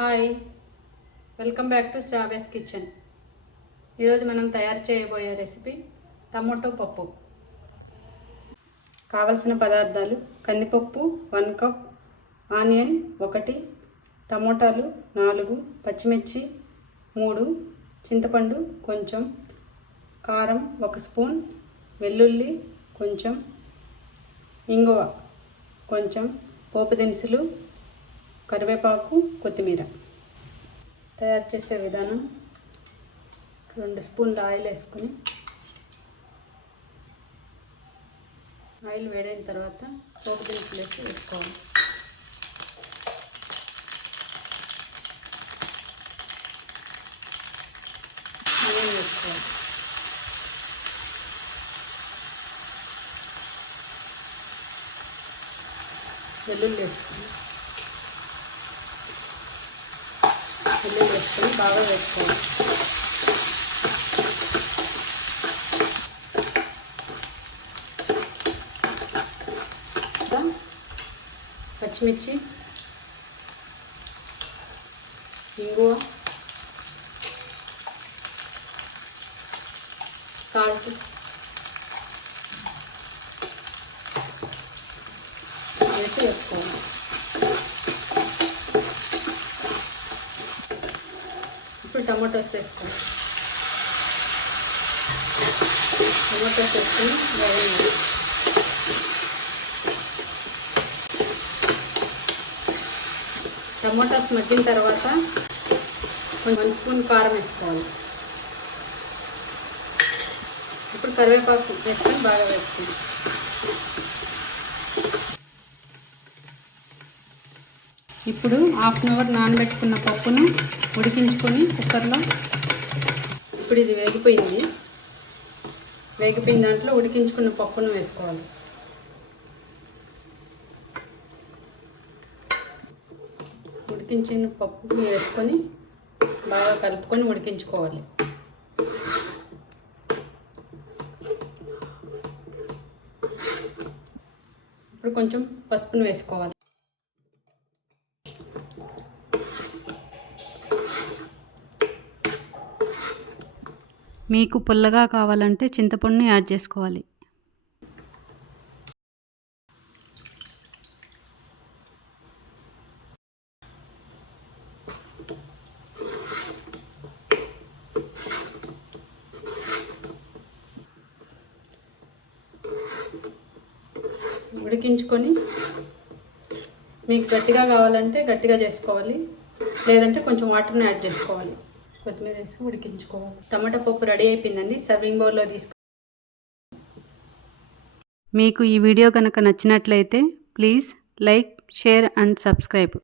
Hi, welcome back to Sravya's kitchen. ఈరోజు మనం తయారు చేయబోయే రెసిపీ టమాటో పప్పు. కావలసిన పదార్థాలు: కందిపప్పు 1 కప్, ఆనియన్ 1, టమోటాలు 4, పచ్చిమిర్చి 3, చింతపండు కొంచెం, కారం 1 స్పూన్, వెల్లుల్లి కొంచెం, ఇంగువ కొంచెం, పోపు దినుసులు, కరివేపాకు, కొత్తిమీర. తయారు చేసే విధానం: 2 స్పూన్ల ఆయిల్ వేసుకొని, ఆయిల్ వేడైన తర్వాత పోపు దినుసులు వేసి వేసుకోవాలి. ఆనియన్ వేసుకోవాలి. వెల్లుల్లి వేసుకోవాలి. వెల్లుల్లి వేసుకొని బాగా వేసుకోవాలి. పచ్చిమిర్చి, ఇంగువ, సాల్ట్ వేసి వేసుకోవాలి. ఇప్పుడు టమాటోస్ వేసుకోవాలి. టమాటోస్ వేసుకొని బాగుంది. టమాటాస్ మగ్గిన తర్వాత 1 స్పూన్ కారం వేసుకోవాలి. ఇప్పుడు కరివేపాకు వేసుకొని బాగా వేసుకోండి. ఇప్పుడు 1/2 అవర్ నానబెట్టుకున్న పప్పును ఉడికించుకొని కుక్కర్లో, ఇప్పుడు ఇది వేగిపోయిన దాంట్లో ఉడికించుకున్న పప్పును వేసుకోవాలి. ఉడికించిన పప్పు వేసుకొని బాగా కలుపుకొని ఉడికించుకోవాలి. ఇప్పుడు కొంచెం పసుపును వేసుకోవాలి. మీకు పుల్లగా కావాలంటే చింతపండుని యాడ్ చేసుకోవాలి. ఉడికించుకొని మీకు గట్టిగా కావాలంటే గట్టిగా చేసుకోవాలి, లేదంటే కొంచెం వాటర్ని యాడ్ చేసుకోవాలి. కొత్తిమీర వేసి ఉడికించుకోవాలి. టమాటా పప్పు రెడీ అయిపోయిందండి. సర్వింగ్ బౌల్లో తీసుకు. మీకు ఈ వీడియో కనుక నచ్చినట్లయితే please like, share and subscribe.